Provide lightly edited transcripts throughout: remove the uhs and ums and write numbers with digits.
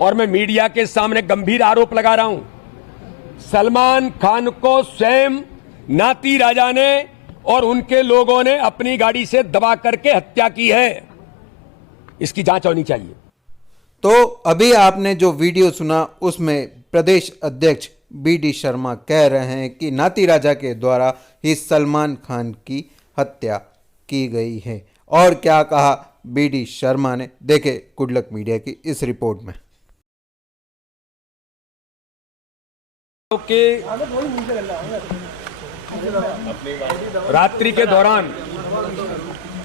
और मैं मीडिया के सामने गंभीर आरोप लगा रहा हूं, सलमान खान को स्वयं नाती राजा ने और उनके लोगों ने अपनी गाड़ी से दबा करके हत्या की है। इसकी जांच होनी चाहिए। तो अभी आपने जो वीडियो सुना उसमें प्रदेश अध्यक्ष बीडी शर्मा कह रहे हैं कि नाती राजा के द्वारा ही सलमान खान की हत्या की गई है। और क्या कहा बीडी शर्मा ने, देखे गुडलक मीडिया की इस रिपोर्ट में। रात्रि के दौरान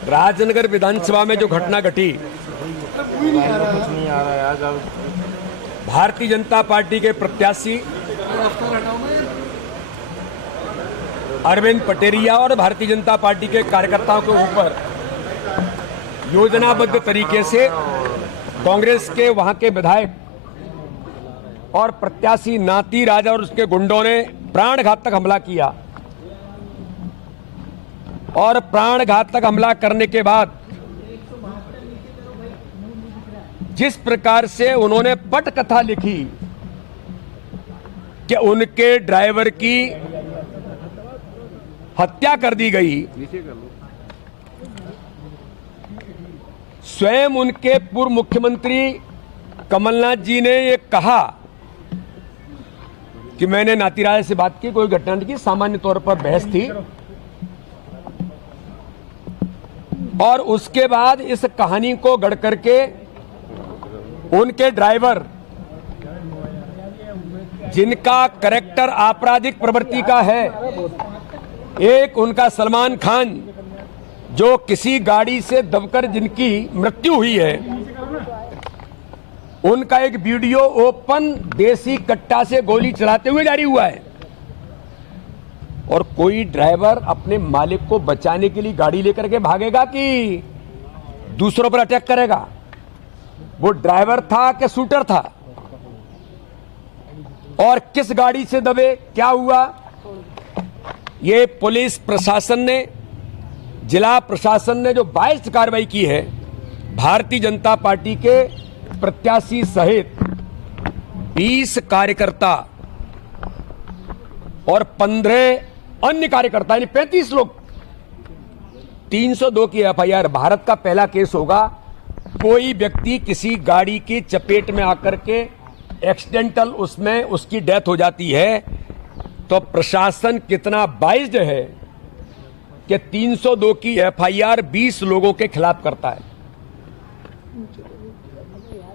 राजनगर विधानसभा में जो घटना घटी, भारतीय जनता पार्टी के प्रत्याशी अरविंद पटेरिया और भारतीय जनता पार्टी के कार्यकर्ताओं के ऊपर योजनाबद्ध तरीके से कांग्रेस के वहां के विधायक और प्रत्याशी नाती राजा और उसके गुंडों ने प्राणघातक हमला किया। और प्राणघातक हमला करने के बाद जिस प्रकार से उन्होंने पटकथा लिखी कि उनके ड्राइवर की हत्या कर दी गई, स्वयं उनके पूर्व मुख्यमंत्री कमलनाथ जी ने ये कहा कि मैंने नाती राजा से बात की, कोई घटना नहीं की, सामान्य तौर पर बहस थी। और उसके बाद इस कहानी को गढ़ करके उनके ड्राइवर, जिनका कैरेक्टर आपराधिक प्रवृत्ति का है, एक उनका सलमान खान जो किसी गाड़ी से दबकर जिनकी मृत्यु हुई है, उनका एक वीडियो ओपन देसी कट्टा से गोली चलाते हुए जारी हुआ है। और कोई ड्राइवर अपने मालिक को बचाने के लिए गाड़ी लेकर के भागेगा कि दूसरों पर अटैक करेगा? वो ड्राइवर था कि शूटर था? और किस गाड़ी से दबे, क्या हुआ? ये पुलिस प्रशासन ने, जिला प्रशासन ने जो 22 कार्रवाई की है, भारतीय जनता पार्टी के प्रत्याशी सहित 20 कार्यकर्ता और 15 अन्य कार्यकर्ता, यानी 35 लोग, 302 की एफआईआर। भारत का पहला केस होगा, कोई व्यक्ति किसी गाड़ी की चपेट में आकर के एक्सीडेंटल उसमें उसकी डेथ हो जाती है, तो प्रशासन कितना बाइज्ड है कि 302 की एफआईआर 20 लोगों के खिलाफ करता है।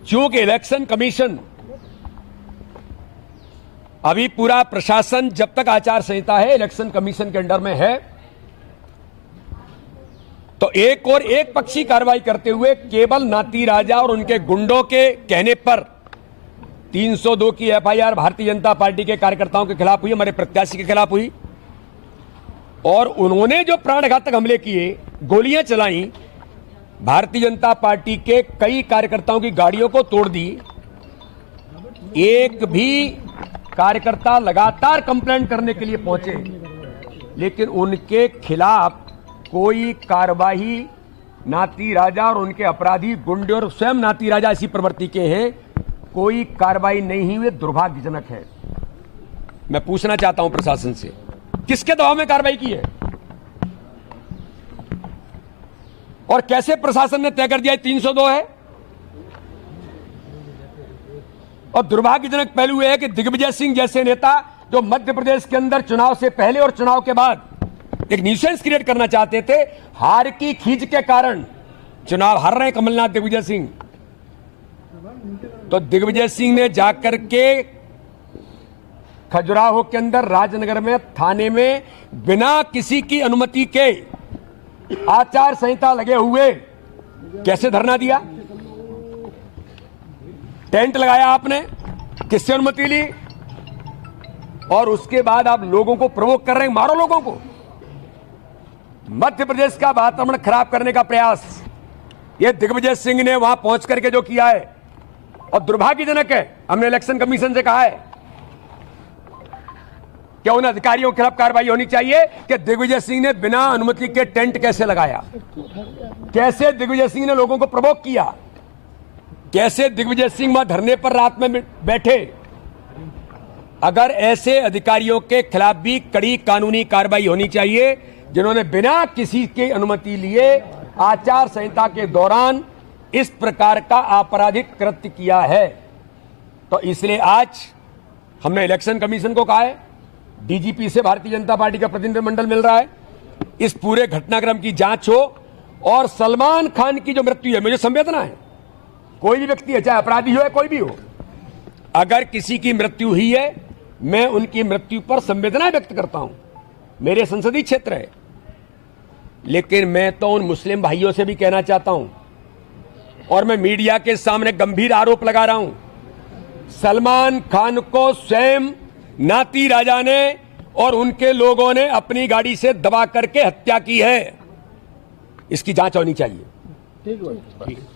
चूंकि इलेक्शन कमीशन, अभी पूरा प्रशासन जब तक आचार संहिता है इलेक्शन कमीशन के अंडर में है, तो एक और एक पक्षी कार्रवाई करते हुए केवल नाती राजा और उनके गुंडों के कहने पर 302 की एफआईआर भारतीय जनता पार्टी के कार्यकर्ताओं के खिलाफ हुई, हमारे प्रत्याशी के खिलाफ हुई। और उन्होंने जो प्राणघातक हमले किए, गोलियां चलाई, भारतीय जनता पार्टी के कई कार्यकर्ताओं की गाड़ियों को तोड़ दी। एक भी कार्यकर्ता लगातार कंप्लेंट करने के लिए पहुंचे, लेकिन उनके खिलाफ कोई कार्रवाई, नाती राजा और उनके अपराधी गुंडे और स्वयं नाती राजा ऐसी प्रवृत्ति के हैं, कोई कार्रवाई नहीं हुई। दुर्भाग्यजनक है। मैं पूछना चाहता हूं प्रशासन से, किसके दबाव में कार्रवाई की है और कैसे प्रशासन ने तय कर दिया 302 है? और दुर्भाग्यजनक पहलू यह है कि दिग्विजय सिंह जैसे नेता जो मध्य प्रदेश के अंदर चुनाव से पहले और चुनाव के बाद एक न्यूसेंस क्रिएट करना चाहते थे, हार की खींच के कारण चुनाव हार रहे हैं कमलनाथ, दिग्विजय सिंह। तो दिग्विजय सिंह ने जाकर के खजुराहो के अंदर राजनगर में थाने में बिना किसी की अनुमति के आचार संहिता लगे हुए कैसे धरना दिया? टेंट लगाया आपने, किससे अनुमति ली? और उसके बाद आप लोगों को प्रोवोक कर रहे हैं, मारो लोगों को। मध्य प्रदेश का वातावरण खराब करने का प्रयास ये दिग्विजय सिंह ने वहां पहुंच करके जो किया है, और दुर्भाग्यजनक है। हमने इलेक्शन कमीशन से कहा है कि उन अधिकारियों के खिलाफ कार्रवाई होनी चाहिए कि दिग्विजय सिंह ने बिना अनुमति के टेंट कैसे लगाया, कैसे दिग्विजय सिंह ने लोगों को प्रोवोक किया, कैसे दिग्विजय सिंह वहां धरने पर रात में बैठे। अगर ऐसे अधिकारियों के खिलाफ भी कड़ी कानूनी कार्रवाई होनी चाहिए जिन्होंने बिना किसी की अनुमति लिए आचार संहिता के दौरान इस प्रकार का आपराधिक कृत्य किया है। तो इसलिए आज हमने इलेक्शन कमीशन को कहा है, डीजीपी से भारतीय जनता पार्टी का प्रतिनिधिमंडल मिल रहा है, इस पूरे घटनाक्रम की जांच हो और सलमान खान की जो मृत्यु है, मुझे संवेदना है, कोई भी व्यक्ति है, चाहे अपराधी हो या कोई भी हो, अगर किसी की मृत्यु हुई है, मैं उनकी मृत्यु पर संवेदना व्यक्त करता हूं, मेरे संसदीय क्षेत्र है। लेकिन मैं तो उन मुस्लिम भाइयों से भी कहना चाहता हूं और मैं मीडिया के सामने गंभीर आरोप लगा रहा हूं, सलमान खान को स्वयं नाती राजा ने और उनके लोगों ने अपनी गाड़ी से दबा करके हत्या की है। इसकी जांच होनी चाहिए। ठीक है।